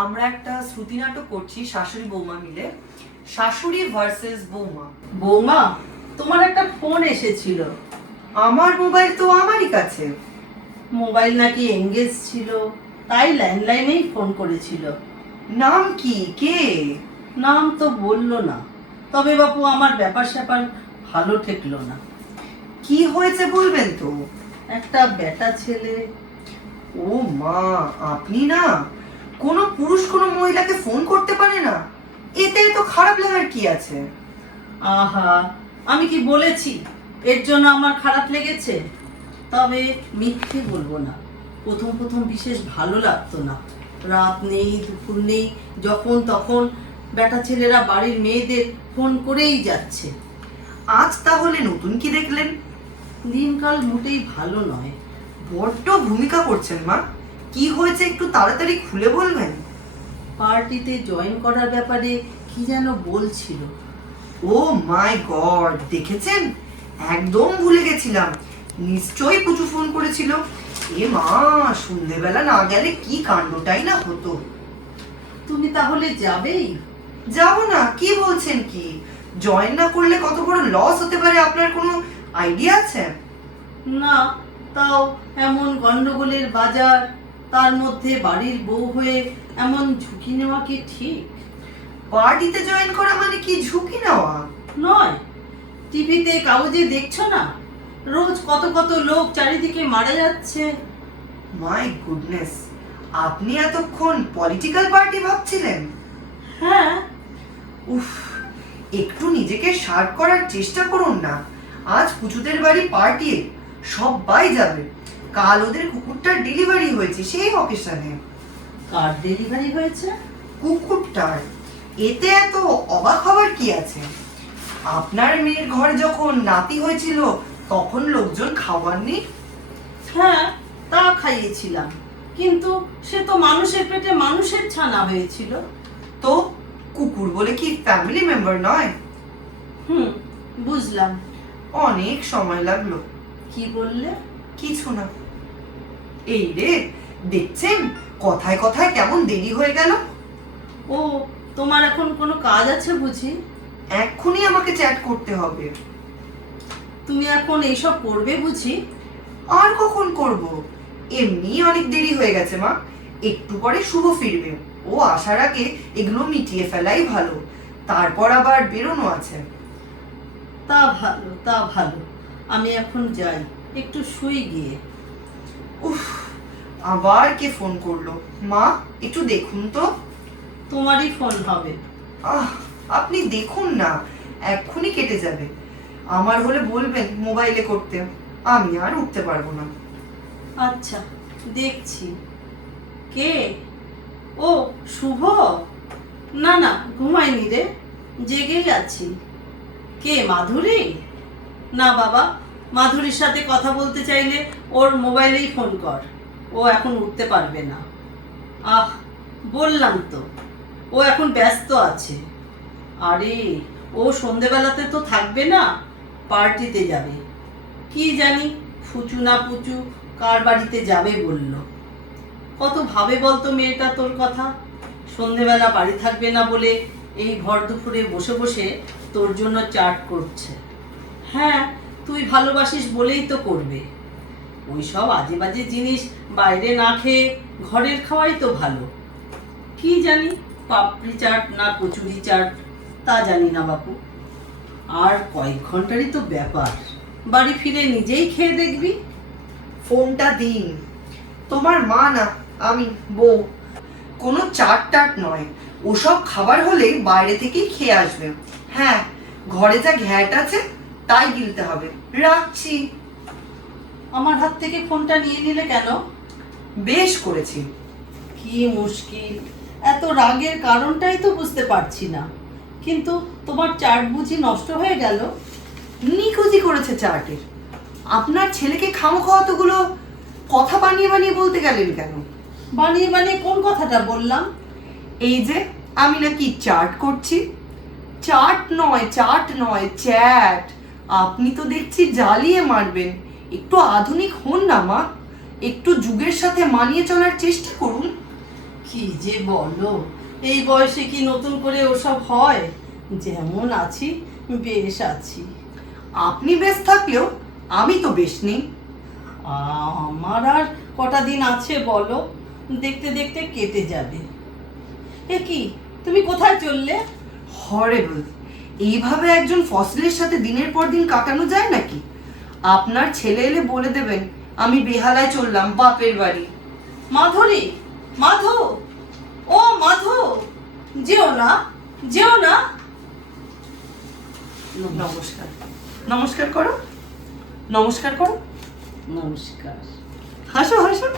আমরা একটা শ্রুতি নাটক করছি শাশুড়ি বৌমা মিলে। শাশুড়ি ভার্সেস বৌমা। বৌমা, তোমার একটা ফোন এসেছিল। আমার মোবাইল তো আমারই কাছে। মোবাইল নাকি এঙ্গেজ ছিল, তাই ল্যান্ডলাইনেই ফোন করেছিল। নাম কি, কে? নাম তো বললো না, তবে বাপু আমার ব্যাপার স্যাপার ভালো ঠেকলো না। কি হয়েছে বলবেন তো? একটা বেটা ছেলে। ও মা, আপনি না কোনো পুরুষ কোনো মহিলাকে ফোন করতে পারে না, এতে তো খারাপ লাগার কি আছে? আহা, আমি কি বলেছি এর জন্য আমার খারাপ লেগেছে? তবে মিথ্যে বলবো না, প্রথম প্রথম বিশেষ ভালো লাগতো না। রাত নেই দুপুর নেই, যখন তখন বেটা ছেলেরা বাড়ির মেয়েদের ফোন করেই যাচ্ছে। আজ তাহলে নতুন কি দেখলেন? দিনকাল মোটেই ভালো নয়। বড্ড ভূমিকা করছেন মা, কি হয়েছে একটু তাড়াতাড়ি খুলে বলবেন? পার্টিতে জয়েন করার ব্যাপারে কি যেন বলছিল। ও মাই গড, দেখেছেন? একদম ভুলে গেছিলাম, নিশ্চয়ই পুচু ফোন করেছিল। এ মা, সন্ধেবেলা না গেলে কি কাণ্ডটাই না হতো। তুমি তাহলে যাবেই? যাব না, কি বলছেন কি? জয়েন না করলে কত বড় লস হতে পারে আপনার কোনো আইডিয়া আছে? না, তাও এমন গন্ডগোলের বাজার, তার মধ্যে বাড়ির বউ হয়ে এমন ঝুঁকি নেওয়া কি ঠিক? পার্টিতে জয়েন করা মানে কি ঝুঁকি নেওয়া? নয়। টিভিতে কাগজে দেখছো না, রোজ কত কত লোক চারিদিকে মারা যাচ্ছে। মাই গুডনেস, আপনি এতক্ষণ পলিটিক্যাল পার্টি ভাবছিলেন? হ্যাঁ। উফ, একটু নিজেকে শার্প করার চেষ্টা করুন না। আজ পুচুদের বাড়ি পার্টি, সবাই যাবে। কাল ওদের কুকুরটার ডেলিভারি হয়েছে সেই অকেশনে। কার ডেলিভারি হয়েছে? কুকুরটার। এতে এত অবাক হওয়ার কি আছে? আপনার মেয়ের ঘরে যখন নাতি হয়েছিল তখন লোকজন খাওয়াননি? হ্যাঁ, তা খাইয়েছিলাম, কিন্তু সে তো মানুষের পেটে মানুষের ছানা হয়েছিল। তো কুকুর বলে কি ফ্যামিলি মেম্বার নয়? বুঝলাম। অনেক সময় লাগলো। কি বললে? কিছু না। এই রে, দেখছেন কথায় কথায় কেমন দেরি হয়ে গেল। ও, তোমার এখন কোনো কাজ আছে বুঝি? এক্ষুনি আমাকে চ্যাট করতে হবে। তুমি এখন এইসব করবে বুঝি? আর কখন করব? এমনি অনেক দেরি হয়ে গেছে মা, একটু পরে শুভ ফিরবে। ও আসার আগে এগুলো মিটিয়ে ফেলাই ভালো, তারপর আবার বেরোনো আছে। তা ভালো, তা ভালো। আমি এখন যাই, একটু শুই গিয়ে। উফ, আবার কে ফোন করলো? মা, একটু দেখুন তো। তোমারই ফোন হবে। আপনি দেখুন না, এক্ষুনি কেটে যাবে। আমার হলে বলবেন মোবাইলে করতে, আমি আর উঠতে পারবো না। আচ্ছা, দেখছি। কে? ও, শুভ? না না, ঘুমাইনি রে, জেগেই আছি। কে, মাধুরী? না বাবা, মাধুরীর সাথে কথা বলতে চাইলে ওর মোবাইলেই ফোন কর, ও এখন উঠতে পারবে না। আহ, বললাম তো, ও এখন ব্যস্ত আছে। আরে, ও সন্ধেবেলাতে তো থাকবে না, পার্টিতে যাবে। কি জানি ফুচু না পুচু কার বাড়িতে যাবে বলল। কত ভাবে বলতো মেয়েটা তোর কথা। সন্ধেবেলা বাড়ি থাকবে না বলে এই ভর দুপুরে বসে বসে তোর জন্য চাট করছে। হ্যাঁ, তুই ভালোবাসিস বলেই তো করবে। ওই সব আজে বাজে জিনিস বাইরে না খেয়ে ঘরের খাওয়াই তো ভালো। কি জানি পাপড়ি চাট না কচুরি চাট, তা জানি না বাপু। আর কয়েক ঘন্টারই তো ব্যাপার, বাড়ি ফিরে নিজেই খেয়ে দেখবি। ফোনটা দিন। তোমার মা না, আমি বউ। কোনো চাট টাট নয়, ওসব খাবার হলে বাইরে থেকেই খেয়ে আসবে। হ্যাঁ, ঘরে যা ঘ্যাট আছে তাই গিলতে হবে। রাখছি। আমার হাত থেকে ফোনটা নিয়ে নিলে কেন? বেশ করেছি। কি মুশকিল, এত রাগের কারণটাই তো বুঝতে পারছি না। কিন্তু তোমার চাট বুঝি নষ্ট হয়ে গেল? নিখুঁতি করেছে চাটের। আপনার ছেলেকে খামোখা অতগুলো কথা বানিয়ে বানিয়ে বলতে গেলেন কেন? বানিয়ে বানিয়ে কোন কথাটা বললাম? এই যে আমি নাকি চাট করছি। চাট নয়, চাট নয়, চ্যাট। আপনি তো দেখছি জ্বালিয়ে মারবেন। একটু আধুনিক হন না মা, একটু যুগের সাথে মানিয়ে চলার চেষ্টা করুন। কি যে বলো, এই বয়সে কি নতুন করে ওসব হয়? যেমন আছি বেশ আছি। আপনি বেশ থাকলেও আমি তো বেশ নেই। আমার আর কটা দিন আছে বলো, দেখতে দেখতে কেটে যাবে। এ কি, তুমি কোথায় চললে? হরেবল, এইভাবে একজন ফসিলের সাথে দিনের পর দিন কাটানো যায় নাকি? আপনার ছেলে এলে বলে দেবেন আমি বেহালায় চললাম বাপের বাড়ি। মাধুরী, মাধু, ও মাধু, যেও না, যেও না। নমস্কার, নমস্কার করো, নমস্কার করো, নমস্কার। হাসো হাসো।